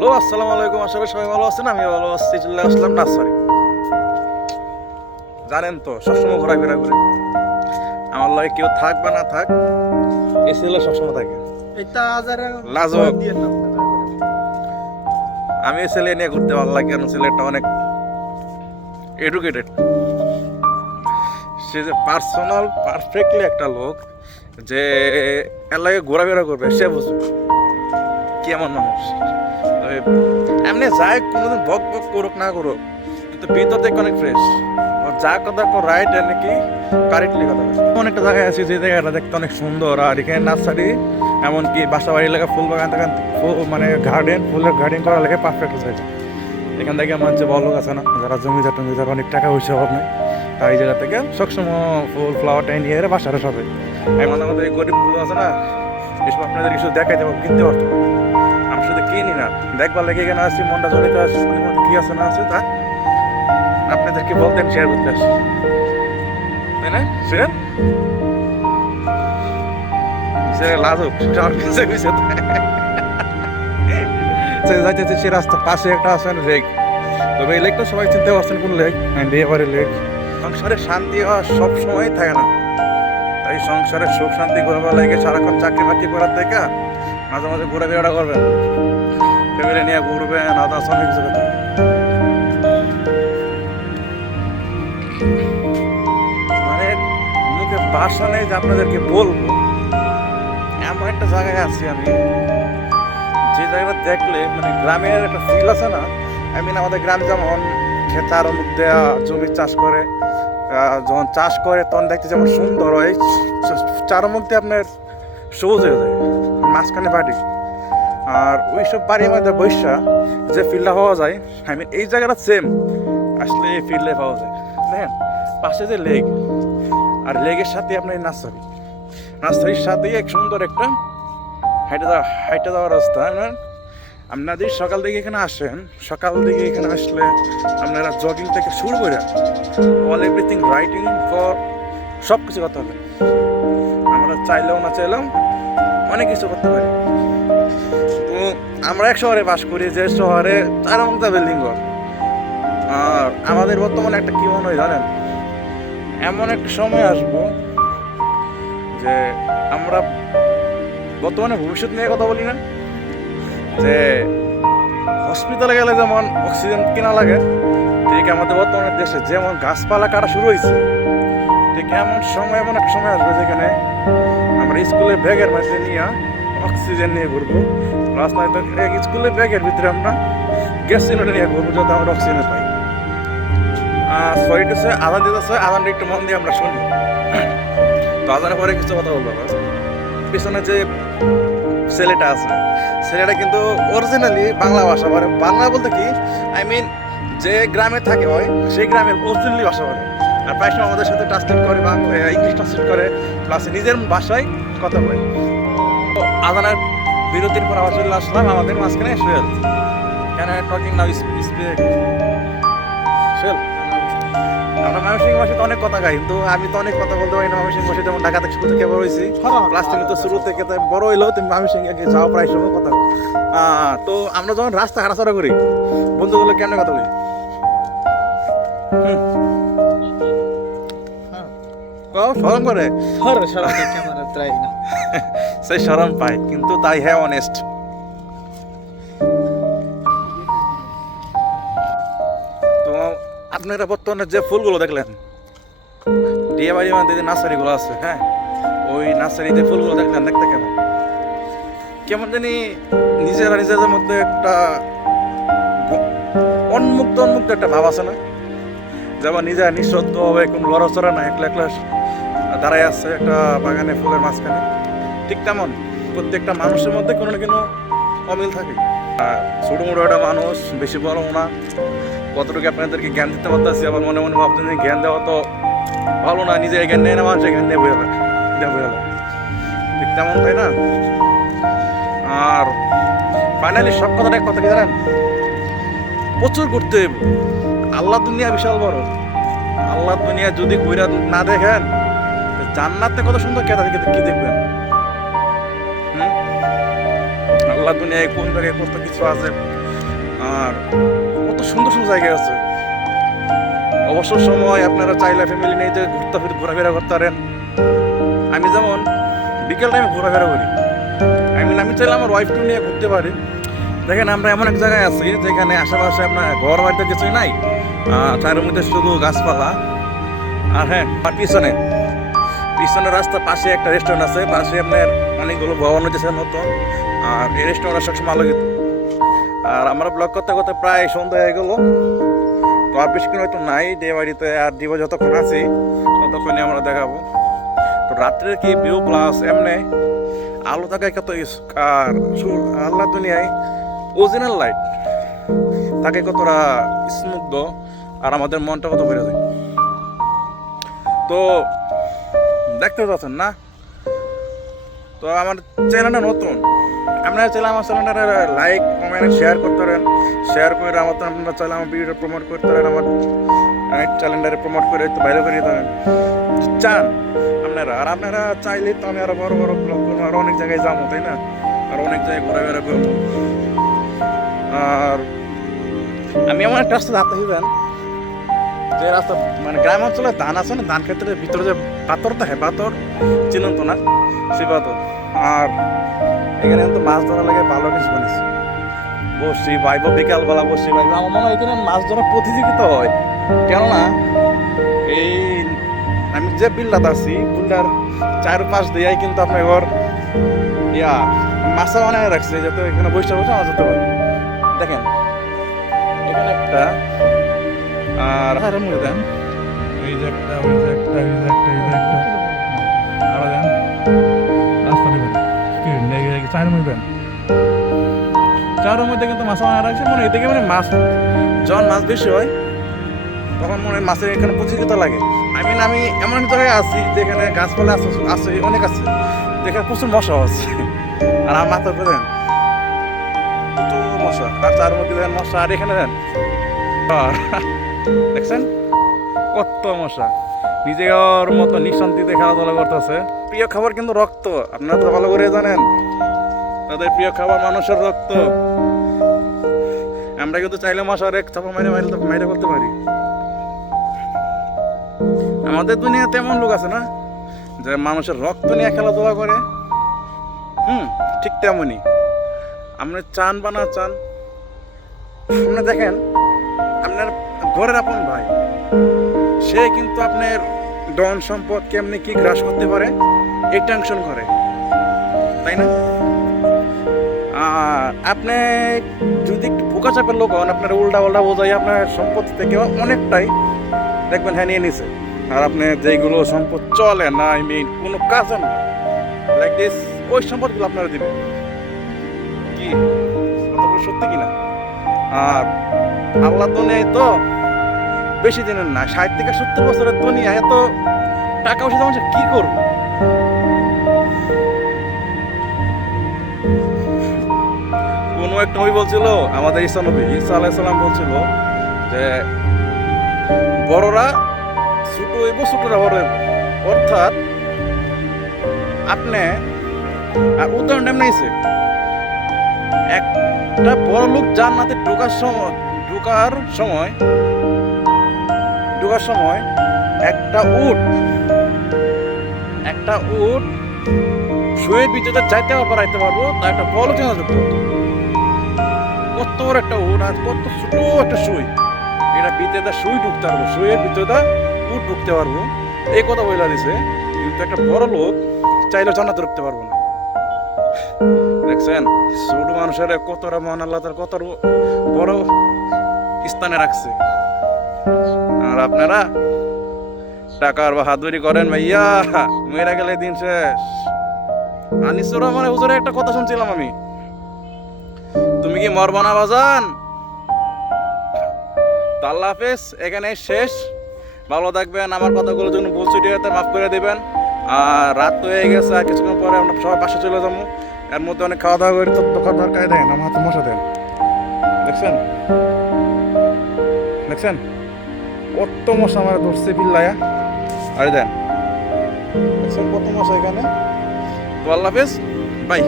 Hello, আসসালামু আলাইকুম। আশা করি সবাই ভালো আছেন। আমি ভালো আছি। চলে আসলাম নার্সারি। জানেন তো, সবসময় ঘোরাফেরা করে আমার লাগে কেউ থাক বা না থাক, এই ছেলে সবসময় থাকে লাজক। আমি এই ছেলে নিয়ে ঘুরতে ভালো লাগে, কারণ ছেলেটা অনেক এডুকেটেড। সে যে পার্সোনাল পারফেক্টলি একটা লোক যে এর লাগে ঘোরাফেরা করবে, সে বুঝবে কেমন মানুষ। এমনি যাই কোনোদিন বক বক করুক না করুক, কিন্তু ভিতর থেকে অনেক ফ্রেশ। যা কথা রাইট আর নাকি কারেক্টলি কথা। এমন একটা জায়গায় আছি যে জায়গাটা দেখতে অনেক সুন্দর, আর এখানে নার্সারি এমনকি বাসা বাড়ি এলাকা ফুল বাগান টাগান মানে গার্ডেন, ফুলের গার্ডেন করার লেগে পারফেক্ট জায়গা। এখান থেকে আমার যে বড় লোক আছে না, যারা জমিদার টমিদার অনেক টাকা পয়সা অভাব নেই, তাই এই জায়গা থেকে সবসময় ফুল ফ্লাওয়ারটা নিয়ে এরা বাসাটা সবে। এমন আমাদের এই গরিবগুলো আছে না, এসব আপনাদের কিছু দেখাই দেবো, কিনতে পারতো। আমি শুধু কিনি না, দেখবার লেগে এখানে আসছি, মনটা জড়িত আসছি, মনের মধ্যে কি আছে না আছে তা আপনাদেরকে বলতেন, শেয়ার করতে আসছি, তাই না? সে লাজুক যাইতেছে সে রাস্তা পাশে একটা আছে লেক। তবে এই লেকটা সবাই চিনতে পারছেন কোন লেক, ডিয়াবাড়ি লেক। সংসারে শান্তি হওয়া সব সময় থাকে না, তাই সংসারে সুখ শান্তি করবার লাগে সারাক্ষণ চাকরি বাকরি করার থেকে মাঝে মাঝে ঘোরাফেরাটা করবেন, ফ্যামিলি নিয়ে ঘুরবেন, আদার্স অনেক কিছু করতে। মানে মুখে ভাষা নেই যে আপনাদেরকে বলবো, এমন একটা জায়গায় আছি আমি, যে জায়গাটা দেখলে মানে গ্রামের একটা ফিল আছে না। আই মিন আমাদের গ্রামে যেমন খেতার মুখ দেয়া জমি চাষ করে, যখন চাষ করে তখন দেখতে যেমন সুন্দর হয়, চারমুখ দিয়ে আপনার সবুজ হয়ে যায়, মাঝখানে বাড়ি। আর ওইসব বাড়ির মধ্যে বৈশা যে ফিল্ডটা পাওয়া যায়, আই মিন এই জায়গাটা সেম আসলে এই ফিল্ডে পাওয়া যায়। দেখেন পাশে যে লেক, আর লেকের সাথে আপনার নার্সারি, নার্সারির সাথেই এক সুন্দর একটা হাইটে যাওয়ার রাস্তা। আপনাদের সকাল দিকে এখানে আসেন, সকাল দিকে এখানে আসলে আপনারা জগিং থেকে শুরু করে অল এভরিথিং রাইটিং ফর সব কিছু করতে হবে। আমরা চাইলেও না চাইলেও অনেক কিছু করতে পারি। তো আমরা এক শহরে বাস করি, যে শহরে 4 বিল্ডিং ঘর। আর আমাদের বর্তমানে একটা কি মনে হয় জানেন, এমন একটা সময় আসবো যে আমরা বর্তমানে ভবিষ্যৎ নিয়ে কথা বলি না, যে হসপিটালে গেলে যেমন অক্সিজেন কেনা লাগে, ঠিক আমাদের বর্তমানে দেশে যেমন গাছপালা কাটা শুরু হয়েছে, ঠিক এমন একটা সময় আসবে যেখানে আমরা স্কুলের ব্যাগের মধ্যে নিয়ে অক্সিজেন নিয়ে ঘুরবো, প্লাস নয়তো স্কুলের ব্যাগের ভিতরে আমরা গ্যাস সিলিন্ডার নিয়ে ঘুরবো, যাতে আমরা oxygen pi. Sorry to say, আদান দিতেছে, আদানটা একটু মন দিয়ে আমরা শুনি। তো আদানের পরে কিছু কথা বলবো। পিছনে যে ছেলেটা আছে, ছেলেটা কিন্তু অরিজিনালি বাংলা ভাষা বলে। বাংলা বলতে কি, আই মিন যে গ্রামে থাকে হয় সেই গ্রামের অরিজিনালি ভাষা বলে, আর প্রায় সময় আমাদের সাথে ট্রান্সলেট করে, ইংলিশ ট্রান্সলেট করে, প্লাস নিজের ভাষায় কথা বলে। তো আদানের বিরতির পর আবার চলে আসলাম আমাদের মাঝখানে সোহেল। কেন টকিং নাও স্পিক সোহেল। আমরা ময়মনসিংহ ভাষাতে অনেক কথা গাই, কিন্তু আমি তো অনেক কথা বলতে পারি না ময়মনসিংহ ভাষায়। যেমন ঢাকা থেকে শুরু থেকে বড় হয়েছি, প্লাস তুমি তো শুরু থেকে বড় হইলেও তুমি ময়মনসিংহে যাও প্রায় সময় কথা। তো আমরা যখন রাস্তা হাঁটাচড়া করি, বন্ধুগুলো কেমন কথা বলি, শরম করে, সেই শরম পায়, কিন্তু তাই হ্যাঁ অনেস্ট। তো আপনারা বর্তমানে যে ফুলগুলো দেখলেন, ডিএ বাড়ির মধ্যে যে নার্সারিগুলো আছে, হ্যাঁ, ওই নার্সারিতে ফুলগুলো দেখলেন, দেখতে কেমন কেমন জানি নিজেদের মধ্যে একটা উন্মুক্ত একটা ভাব আছে না, যেমন নিজেরা নিঃশব্দ হবে, কোনো লড়াচড়া না, একলা একলা দাঁড়ায় আছে একটা বাগানে ফুলের মাঝখানে, ঠিক তেমন প্রত্যেকটা মানুষের মধ্যে কোনো না কোনো অমিল থাকে। ছোটো মোটো একটা মানুষ, বেশি বড় না, কতটুকু আপনাদেরকে জ্ঞান দিতে পারতেছি, আবার মনে মনে ভাবতেন যে জ্ঞান দেওয়া তো ভালো না, নিজে জ্ঞান নেয় না, মানুষের জ্ঞান নিয়ে বয়ে যায়, ঠিক তেমন, তাই না? আর ফাইনালি সব কথাটা এক কথা কি জানেন, প্রচুর ঘুরতে হইব। আল্লাহ দুনিয়া বিশাল বড়, আল্লাহ দুনিয়া যদি ঘুরে না দেখেন, জান্নাতে কত সুন্দর কে তাদেরকে কি দেখবেন। আল্লাহ দুনিয়ায় কোন জায়গায় কত কিছু আছে আর কত সুন্দর সুন্দর জায়গা আছে। অবসর সময় আপনারা চাইলে ফ্যামিলি নিয়ে যে ঘোরাফেরা করতে পারেন। আমি যেমন বিকেল টাইমে ঘোরাফেরা করি, আমি চাইলে আমার ওয়াইফকে নিয়ে ঘুরতে পারি। দেখেন আমরা এমন এক জায়গায় আছি যেখানে আশেপাশে আপনার ঘর বাড়িতে কিছুই নাই, চারের মধ্যে শুধু গাছপালা। আর হ্যাঁ, আর পিছনের রাস্তার পাশে একটা রেস্টুরেন্ট আছে, পাশে আপনার অনেকগুলো ভবন হচ্ছে নতুন। আর এই রেস্টুরেন্টটা সবসময় আলোকিত। আর আমরা ব্লগ করতে করতে প্রায় সন্ধ্যা হয়ে গেলো, তো আর বেশিক্ষণ হয়তো নাই ডে বাড়িতে। আর ডিবা যতক্ষণ আছি ততক্ষণই আমরা দেখাবো। তো রাত্রের কি ভিউ প্লাস এমনি আলো থাকায় কত আর আল্লাহ দুনিয়ায় অরিজিনাল লাইট তাকে কতটা স্মুগ্ধ, আর আমাদের মনটা কত বেড়ে যায়। তো দেখতে পাচ্ছেন না? তো আমার চ্যানেলটা নতুন, আপনারা চাইলে আমার চ্যানেলটা লাইক কমেন্ট শেয়ার করতে পারেন। শেয়ার করে আপনারা চাইলে আমার ভিডিওটা প্রমোট করতে পারেন, আমার চ্যানেলটারে প্রমোট করে একটু বাইরে করে দিতে পারেন চান আপনারা। আর আপনারা চাইলে তো আমি আরো বড় বড় ব্লগ করবো, আরো অনেক জায়গায় যাবো, তাই না? আর অনেক জায়গায় ঘোরাফেরা করবো। আর আমি এমন একটা রাস্তা ভাবতেছি দেন, যে রাস্তা মানে গ্রাম অঞ্চলে ধান আছে না, ধান ক্ষেত্রের ভিতরে যে পাথর থাকে, পাথর চিনুন তো না, সে পাথর। আর এখানে কিন্তু মাছ ধরা লাগে ভালো কিছু বানিয়েছে, বসি ভাইব বিকালবেলা বসি ভাইব। আমার মনে হয় এখানে মাছ ধরার প্রতিযোগিতা হয়, কেননা এই আমি যে বিল্লাতে আছি, বিল্লার চারপাশ দিয়েই কিন্তু আপনার ঘর মাছা বানায় রাখছে, যাতে এখানে বসে বসে মাছ ধরতে পারে। দেখেন এখানে একটা, আর হারের মধ্যে দেন এই যে একটা, ওই যে একটা, এই যে একটা, এই যে একটা, আরো দেন রাস্তা দেবেন কি চারের মধ্যে দেন, চারের মধ্যে কিন্তু মাছ বানায় রাখছে। মনে এদিকে মানে মাছ যখন মাছ বেশি হয় তখন মনে হয় মাছের এখানে প্রতিযোগিতা লাগে। আমি এমন একটা জায়গায় আছি যেখানে গাছপালা আছে অনেক আছে, যেখানে প্রচুর মশা আছে। আর আমার মাথার উপরে দেন কত মশা, আর চার মধ্যে দেন মশা, আর এখানে দেন দেখছেন কত মশা। নিজের মতো নিঃশান্তিতে খেলাধুলা করতেছে। প্রিয় খাবার কিন্তু রক্ত, আপনারা তো ভালো করে জানেন। তাদের প্রিয় খাবার মানুষের রক্ত। আমরা কিন্তু চাইলে মশার এক চাপা মাইরে করতে পারি। আমাদের দুনিয়াতে এমন লোক আছে না যে মানুষের রক্ত নিয়ে খেলাধুলা করে। ঠিক তেমনই আপনি চান বা না চান, আপনি দেখেন আপনার ঘরের আপন ভাই, সে কিন্তু আপনার ধন সম্পদ কেমনি কি গ্রাস করতে পারে এই টেনশন করে, তাই না? আর আপনি যদি একটু বোকা চাপের লোক হন, আপনার উল্টা বোঝাই আপনার সম্পত্তি থেকে অনেকটাই দেখবেন হ্যাঁ নিয়ে নিছে। আর আপনি যেগুলো সম্পদ চলে না, কোনো কাজে না, লাইক দিস, ওই সম্পদগুলো আপনারা দিবেন কি সত্যি কিনা? আর আল্লাহ দুনিয়ায় তো বেশি দিনের না, 60 থেকে 70 বছরের দুনিয়া, এত টাকা পয়সা মানুষ কি করবে? কোন এক নবী বলছিল, আমাদের ঈসা আলাইহিস সালাম বলছিল যে বড়রা ছোট হইব, ছোটরা বড় হইব। অর্থাৎ আপনি আর উদাহরণ টাইম নাইছে, একটা বড় লোক জান্নাতে ঢোকার সময় একটা উট শুয়ের ভিতরে যাইতে পারাইতে পারবো, তা একটা বড় চেনা যুক্ত হতো। কত বড় একটা উট আর কত ছোট একটা সুই, এটা ভিতরে সুই ঢুকতে পারবো, সুইয়ের ভিতরে উট ঢুকতে পারবো, এই কথা বলে দিছে। কিন্তু একটা বড় লোক চাইলে জান্নাতে ঢুকতে পারবো না। দেখছেন ছোট মানুষের কতটা মহান আল্লাহ তার কত বড় স্থানে রাখছে। আর আপনারা টাকার বাহাদুরি করেন ভাইয়া, মেয়েরা গেলে দিন শেষ। আনিসুর রহমানের হুজুরের একটা কথা শুনছিলাম আমি, তুমি কি মরবা না বাজান? আল্লাহ হাফেজ, এখানে শেষ। ভালো থাকবেন, আমার কথাগুলোর জন্য ভুল ত্রুটি হতে মাফ করে দেবেন। আর রাত তো হয়ে গেছে, আর কিছুক্ষণ পরে আমরা সবাই বাসা চলে যাবো। এর মধ্যে অনেক খাওয়া দাওয়া করে তো দরকার দেন, আমার হাতে মশা দেন। দেখছেন কত মশা আমার ধরছে বিল্লায়া, আর দেন দেখছেন কত মশা এখানে। তো আল্লাহ হাফেজ, বাই।